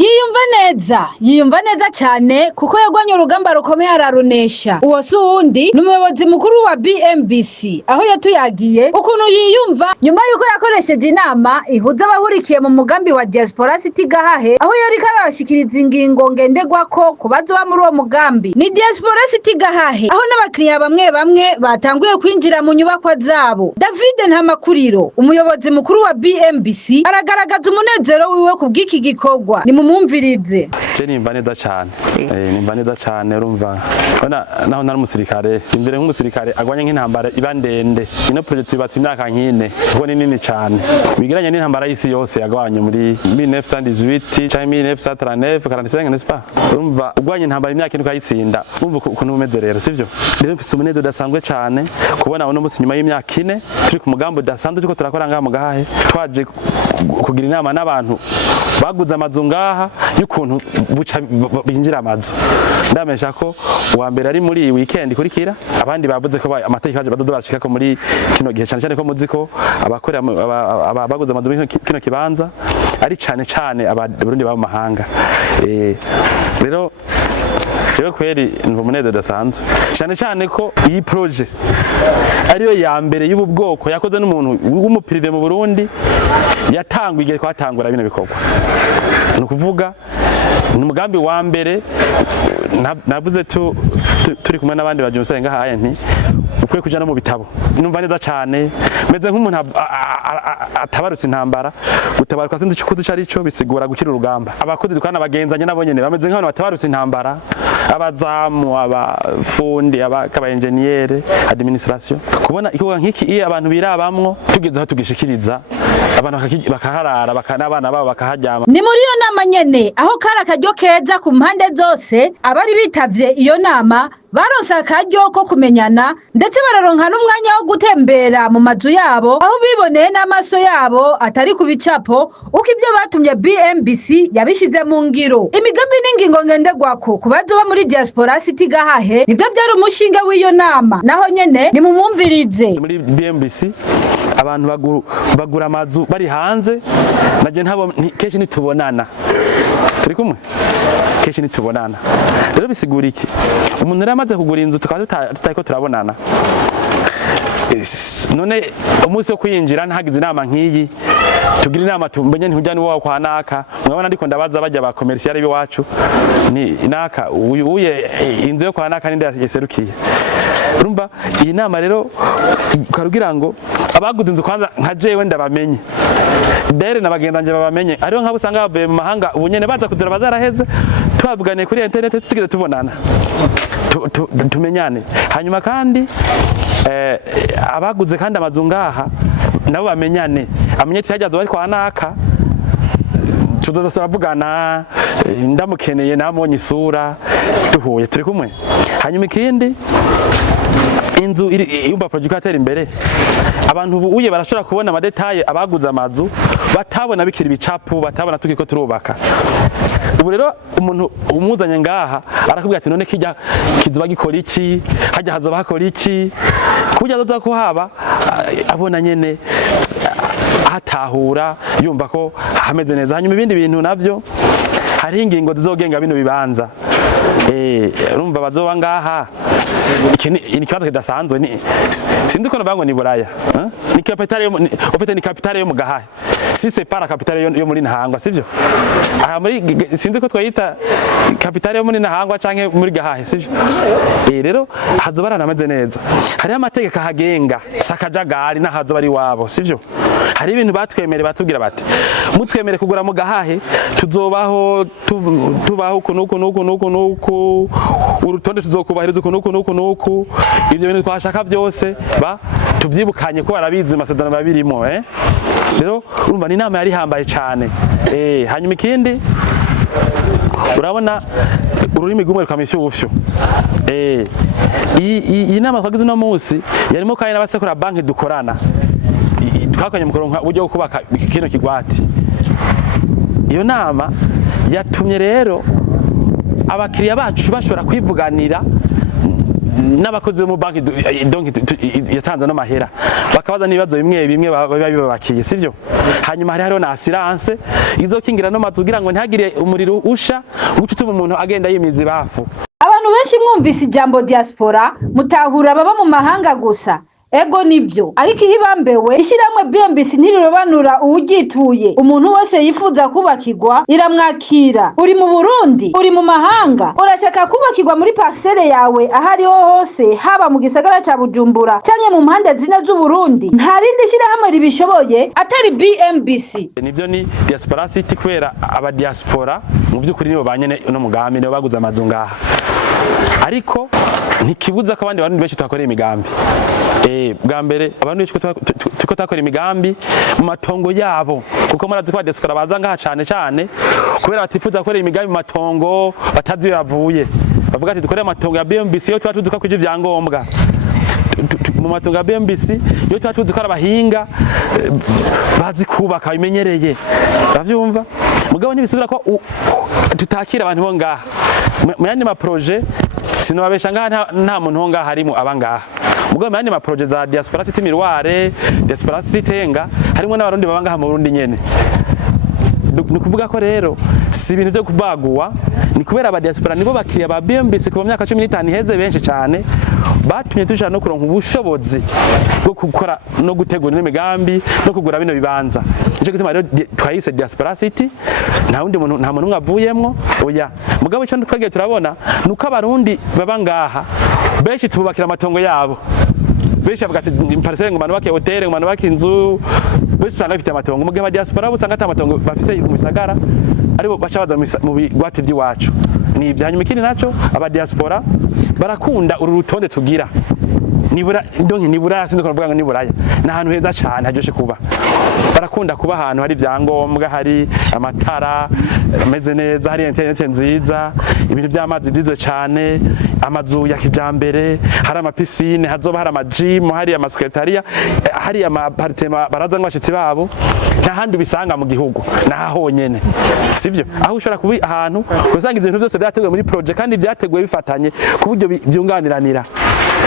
yiyumva neza cyane kuko yagwanye urugamba rukomeye ararunesha. Uwo si uwundi ni umuyobozi mukuru wa BMBC aho yatuyagiye ukuntu yiyumva nyuma yuko yakoresheje inama ihuza abahurikiye mu mugambi wa Diaspora City Gahahe aho yari karabashikiriza ingingo ngenderwako ku bazoba muri uwo mugambi. Ni Diaspora City Gahahe aho n'abakiriya bamwe batanguye kwinjira mu nyubakwa zabo. David Ntamakuriro umuyobozi mukuru wa BMBC aragaragaza umunezero wiwe ku bw'iki gikorwa. Ni mumumvirize. Nimba neza cyane urumva naho nari umusirikare imbere nk'umusirikare agwanye nk'intambara iba ndende. Ino project yubatse imyaka nk'ine kuko ni nini cyane bigiranye n'intambara y'isi yose yagwanye muri 1918 cyangwa 1939 45 n'est-ce pas? Urumva ugwanye intambara imyaka ine ukayitsinda urumva ukuntu umeze rero sivyo. Rero mfise umunezero udasanzwe cyane kubona uno munsi nyuma y'imyaka ine turi ku mugambo udasanzwe turiko turakora ngaha mu Gahahe twaje kugira inama n'abantu baguze amazu ngaha y'ukuntu buca binjira amazu. Ndamesha ko uwa mbere ari muri weekend kurikira abandi bavuze ko amategeko yaje badodo barashika ko muri kino gihe cyane ko muziko abakorera baguze amazu kino kibanza ari cyane abarundi ba mahanga. Rero jewe kweri ndumva umunezero udasanzwe cyane ko iyi projet ariyo ya mbere y'ubu bwoko yakoze n'umuntu w'umuprive mu Burundi yatangwa igihe kwatangura bino bikorwa. Ni ukuvuga ni umugambi wa mbere navuze turi kumwe n'abandi baje ngahaye nti ukwiye kuja no mu bitabo. Numva neza cyane meze nk'umuntu atabarutse intambara gutabaruka sinzi cyo cari cyo bisigura gukira urugamba. Abakozi dukana bagenzanye nabo nyene bameze nk'abantu batabarutse intambara abazamu abafundi abakaba engineer administration kubona ikoga nk'iki iyo abantu birabamwo tugeze aho tugishikiriza abantu bakaharara bakanabana babo bakahajyama. Ni muri iyo nama nyene aho kara karyo keza ku mpande zose abari bitavye iyo nama baronse akaryo ko kumenyana ndetse bararonka n'umwanya wo gutembera mu mazu yabo aho biboneye n'amaso yabo atari ku bicapo uko ibyo batumye BMBC yabishize mu ngiro. Imigambi n'ingingo ngenderwako ku bazoba muri Diaspora City Gahahe nibyo byari umushinga w'iyo nama naho nyene ni mumumvirize. Muri BMBC abantu bagura amazu bari hanze naje ntabo kenshi nitubonana turi kumwe kenshi nitubonana. Rero bisigura iki umuntu yaramaze kugura inzu tukaba tutayiko turabonana none umunsi wo kuyinjira ntagize inama nk'iyi tugira inama tumenye ntujyane wawe kwa naka mwabona ndiko ndabaza bajya ba commercial biwacu ni naka uye inzu yo kwa naka ninde yaserukiye. Urumva iyi nama rero karugira ngo abaguze inzu kwanza nka jewe ndabamenye dere nabagendanje babamenye ariho nkabo usanga bavuye mu mahanga ubunyene baza kudura bazaraheze twavuganiye kuri internet tusigire tubonana tumenyane. Hanyuma kandi abaguze kandi amazu ngaha nabo bamenyane amenye tyajazo bari kwa naka tuzoza turavugana ndamukeneye namonye isura duhuye turi kumwe. Hanyuma ikindi inzu yumva project atera imbere abantu uye barashobora kubona amadetaye abaguze amazu batabona bikira ibicapu batabona tukiko turubaka. Ubu rero umuntu umuzanye ngaha arakubwira ati none kijya kizuba gikora iki hajya hazoba hakora iki kujya azoza kuhaba abona nyene hatahura yumva ko hameze neza. Hanyuma ibindi bintu navyo hari ingingo zizogenga bino bibanza urumva bazoba ngaha ni kibazo kidasanzwe ni sindi ko nabango ni Buraya ni capitale yo ofite ni capitale yo mu Gahahe si c'est pas la capitale yo muri Ntahangwa sivyo. Aha muri sindi ko twayita capitale yo muri Ntahangwa canke muri Gahahe sivyo. Rero hazoba ranameze neza hari amategeko ahagenga sakajagari na hazoba ari wabo sivyo. Hari ibintu batwemere batubwira bati mutwemere kugura mu Gahahe tuzobaho tubaho nuko urutonde tuzokubahiriza nuko ibyo bintu twashaka byose tuvyibukanye ko barabizi masedano babirimo rero urumva ni inama yari hambaye cyane. Hanyuma ikindi urabona ururimi rw'umwe rukamishyo ufyo iyi nama twagize no munsi yarimo kandi n'abasekura banki dukorana twakanye mu kuronka uburyo bwo kubaka kino kigwati. Iyo nama yatumye rero abakiriya bacu bashobora kwivuganira n'abakozi bo mu banki donc yatanze no mahera bakabaza nibazo bimwe bimwe babibakiye sivyo hanyuma hariho na assurance izokingira no matugira ngo ntihagire umuriro usha ucutuma umuntu agenda yimizi bafu. Abantu benshi mwumvise ijambo diaspora mutahura baba mu mahanga gusa. Ego nivyo ariko ihibambewe ishiramwe BMBC ntirirobanura uwugituye umuntu wese yifuza kubakirwa iramwakira. Uri mu Burundi uri mu mahanga urashaka kubakirwa muri parcelle yawe ahariho hose haba mu gisagara ca Bujumbura cyanye mu mpande zine z'u Burundi nta rindi shirahamwe ribishoboye atari BMBC. Nivyo ni diaspora city kwera aba diaspora mu vyukuri nibo banyene no mugambi nibo baguze amazu ngaha ariko ntikibuza ko abandi barundi benshi twakoreye imigambi bwa mbere abantu benshi tuko takora imigambi mu matongo yabo kuko murazi ko diaspora baza ngaha cyane kubera batifuza gukora imigambi mu matongo batazi yavuye bavuga ati dukore amatongo ya BMBC yo twatuzi ko kuje vyangombwa mu matongo ya BMBC yo twatuzi ko abahinga bazi kubaka bimenyereye bavyumva mugabo ntibisubira ko tutakira abantu bo ngaha mu yandi ma projet sinobabesha ngaha nta muntu ho ngaha harimo abangaha mugabo yandi ma projet za diaspora city miroire diaspora city tenga harimo n'abarundi babangaha mu Burundi nyene nukuvuga ko rero si ibintu byo kubaguwa ni kubera aba diaspora nibo bakiriya ba BMBC kuva myaka 15 iheze benshi cyane batumye tushaka no kuronka ubushobozi bwo gukora no gutegura n'imigambi no kugura bino bibanza ico gituma rero twayise diaspora city nta muntu mwavuyemwo oya mugabo cyo twagiye turabona nuko abarundi babangaha benshi tubakira amatongo yabo benshi abagati parcelle ngo manubake hotel ngo manubake inzu benshi usanga bafite amatongo mu gihe aba diaspora usanga ata amatongo bafise mu bisagara aribo baca baza mu bigwati by'iwacu ni ivyanyuma ikindi naco aba diaspora barakunda uru rutonde tugira nibura sinzi ko navuga ngo niburaya na hantu heza cyane hajoshe kuba barakunda kuba ahantu hari vyangombwa hari amatara ameze neza hari internet nziza ibintu by'amazi byizo cyane amazu ya kijambere hari amapisine hazoba hari amagym hari amasecretaria hari amapartema baraza ngwashitsi babo nta handi bisanga mu gihugu na honyene sivyo aho ushobora kubi ahantu usanga ibintu byose byateguwe muri project kandi byateguwe bifatanye ku buryo byunganiranira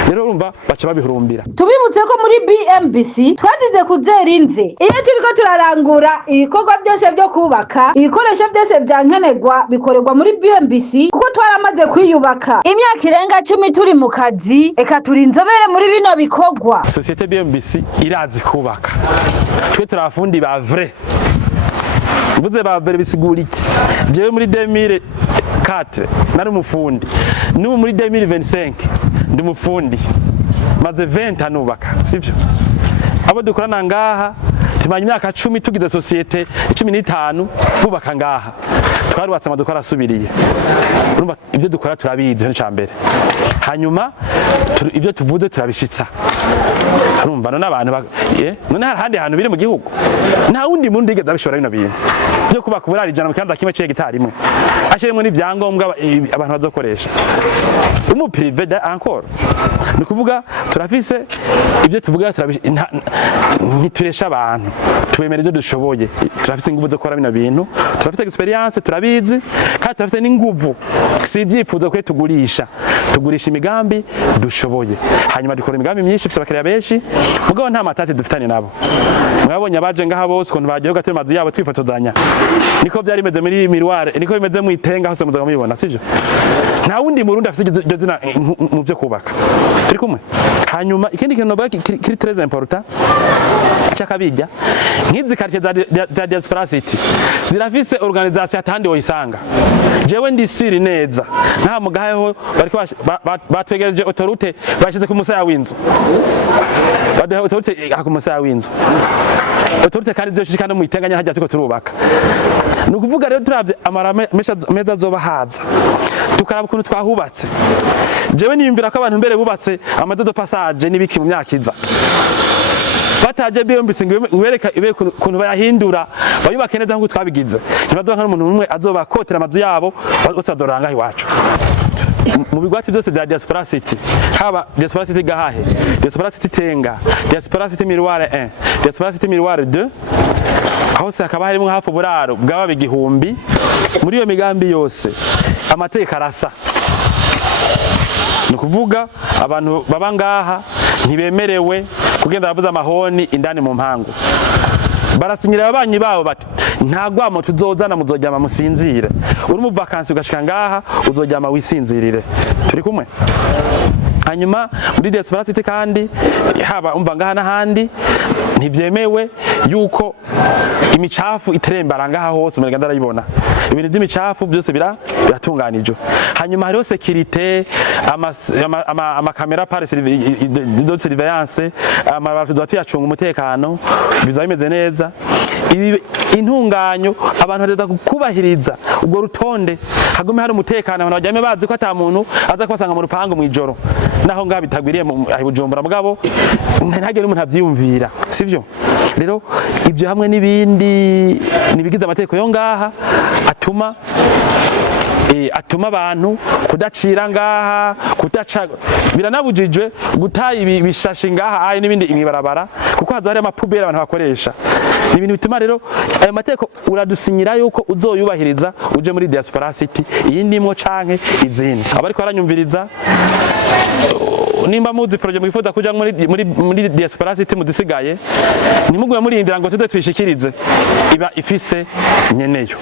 rero urumva baca babihurumbira. Tubibutse ko muri BMBC twazize kuzerinze iyo turiko turarangura ibikorwa byose byo kubaka ibikoresho byose byankenerwa bikorerwa muri BMBC kuko twaramaze kwiyubaka imyaka irenga 10 turi mu kazi eka turi inzobere muri bino bikorwa. Societe BMBC irazi kubaka twe turafundi ba vrai mvuze ba vrai bisigura iki jewe muri 2004 nari umufundi n'ubu muri 2025 ndi umufundi maze 20 anubaka sivyo abo dukorana ngaha tumanye imyaka 10 tugize societe 15 bubaka ngaha twarubatse amaduka arasubiriye urumva ibyo dukora turabizi cyo cyambere hanyuma ibyo tuvuze turabishitsa urumva none abantu none handi hantu biri mu gihugu nta wundi muntu igeze abishora bino bintu byo kubaka uburari jana mu kanda kimwe cy'hegitari imwe ashiremo n'ivyangombwa abantu bazokoresha umu privé encore ni kuvuga turafise ibyo tuvuga ntituresha abantu tubemera ibyo dushoboye turafise ingufu zo gukora bino bintu turafise experience turabizi kandi turafise n'ingufu si ibyifuzo kwe tugurisha imigambi dushoboye hanyuma dukora imigambi myinshi ifite abakiriya benshi mugabo nta matati dufitanye nabo mwabonye abaje ngaha bose ukuntu bagiye gatera amazu yabo twifotozanya niko byari bimeze muri miroire niko bimeze mu itenga hose muzaga mubibona sivyo nta wundi murundi afite iryo zina mu byo kubaka turi kumwe hanyuma ikindi kintu novuga kiri très important cyakabijya nk'izi quartier za diaspora city zirafise organisation atandi oyisanga jewe ndi siri neza nta mugaheho bariko batwegereje autorité bashize ku musaya w'inzu baduha autorité ku musaya w'inzu autorité kandi byo shikana mu itenganya hajya tuko turubaka nukuvuga rero turavye amara meza zoba haza tukaraba ukuntu twahubatse jewe niyumvira ko abantu mbere bubatse amadodo passage nibiki mu myaka iza bataje BMBC ngwereka ukuntu bayahindura bayubake neza nkuko twabigize ntibadoha n'umuntu umwe azoba kotera amazu yabo bose badoranga iwacu mu bigwati byose bya diaspora city haba diaspora city gahahe diaspora city tenga diaspora city miroire 1 diaspora city miroire 2 aho sakaba harimo hafu buraro bwaba bigihumbi muri iyo migambi yose amateka arasa ni ukuvuga abantu baba ngaha ntibemerewe kugenda bavuza amahoni indani mu mpangu. Barasinyira ababanyi babo bati nta gwamo tuzozana muzoryama musinzire, uri mu vakansi ugashika ngaha uzoryama wisinzirire. Turi kumwe? Hanyuma muri diaspora city kandi haba umva ngaha n'ahandi ntivyemewe yuko imicafu itrembara ngaha hose umenga ndarayibona. Ibintu by'imicafu byose biratunganijwe. Hanyuma hariho securite, amakamera par de surveillance, abantu tuyacunga umutekano bizaba bimeze neza. Ibi intunganyo abantu badada kubahiriza ubwo rutonde, hagume hari umutekano, abantu bajyame bazi ko ata muntu aza kubasanga mu rupango mu ijoro naho ngaha bitagwiriye mu Bujumbura bwabo ntagire umuntu avyiyumvira, sivyo? Rero ivyo hamwe n'ibindi nibigize amategeko yo ngaha atuma abantu kudacira ngaha, kudaca biranabujijwe guta ibishashi ngaha n'ibindi imibarabara kuko hazo hari amapubera abantu bakoresha. Ni ibintu bituma rero ayo mategeko uradusinyira yuko uzoyubahiriza uje muri diaspora city iyindi imwo canke izindi. Abariko baranyumviriza nimba muzi projet mwifuza kuja muri diaspora city mudisigaye ntimuguye murindira ngo tuze twishikirize, iba ifise nyeneyo.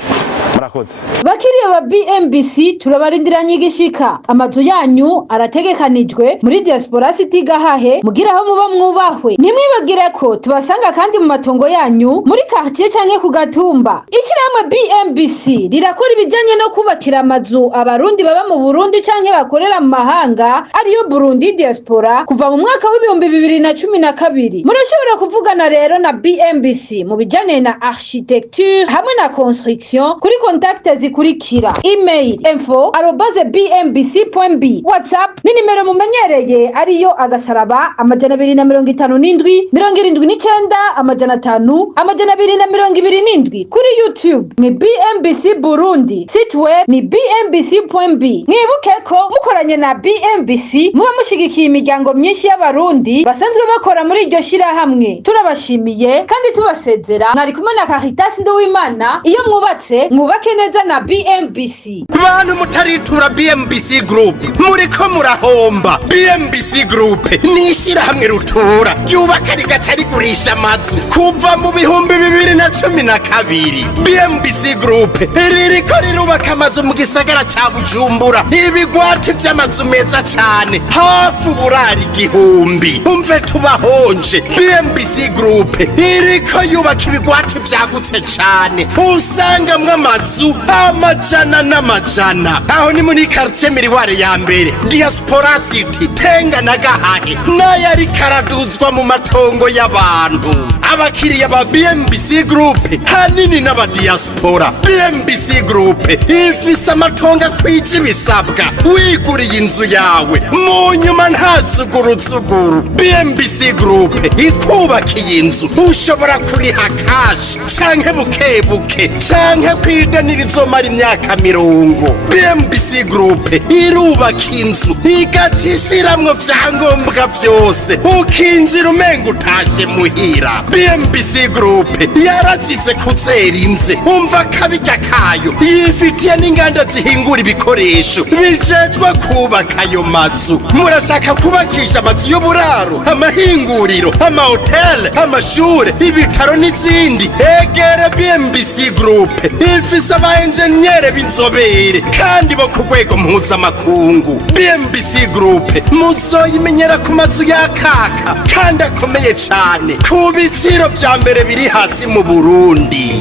Murakoze. Bakiriye ba BMBC turabarindiranye igishika, amazu yanyu arategekanijwe muri diaspora city gahahe mugira aho muba mwubahwe. Nimwibagire ko tubasanga kandi mu matongo yanyu muri quartier canke ku gatumba. Ishyirahamwe BMBC rirakora ibijanye no kubakira amazu abarundi baba mu Burundi canke bakorera mu mahanga ariyo Burundi diaspora kuva mu mwaka w'ibihumbi 2012. Murashobora kuvugana rero na BMBC mu bijanye na architecture hamwe na construction kuri contacte zikurikira: email info@bmbc.b, WhatsApp ni nimero mumenyereye ariyo +257 79 79 500 kuri YouTube ni BMBC Burundi, site web ni bmbc.b. Mwibuke ko mukoranye na BMBC muba mushigikiye imiryango myinshi y'abarundi basanzwe bakora muri iryo shirahamwe. Turabashimiye kandi tubasezera. Mwari kumwe na Caritas Nduwimana. Iyo mwubatse mwubake neza na BMBC. Bantu mutaritura BMBC Group muriko murahomba. BMBC Group ni ishirahamwe rutura ryubaka rigaca rigurisha amazu kuva mu bihumbi 2012. BMBC Group ririko rirubaka amazu mu gisagara ca Bujumbura, ibigwati vy'amazu meza cane hafi uburari 1000. Umve tubahonje. BMBC Group iriko yubaka ibigwati vyagutse cane usangamwe amazu amajana n'amajana. Aho ni muri quartier Miriware ya mbere, diaspora city, Tenga na Gahahe, na Yari karaduzwa mu matongo y'abantu. Abakiriya ba BMBC Group hanini n'aba diaspora. BMBC Group ifise amatongo kwije bisabwa wiguriye inzu yawe mu nyuma ntazuguruzuguru. BMBC Group ikubakiye inzu ushobora kuriha cash canke bukebuke canke kwidanira izomara imyaka 50. BMBC Group irubaka inzu igacishiramwo vyangombwa vyose ukinjira umenga utashe muhira. BMBC Group yarazize kuzera inze, umva kabirya kayo yifitiye n'inganda zihingura ibikoresho bijejwe kubaka ayo mazu. Murashaka kubakisha amazu y'uburaro, amahinguriro, amahoteli, amashure, ibitaro n'izindi? Egere BMBC Group ifise abaenjenyere b'inzobere kandi bo ku rwego mpuzamakungu. BMBC Group muzoyimenyera ku mazu yakaka kandi akomeye cane ku biciro vya mbere biri hasi mu Burundi.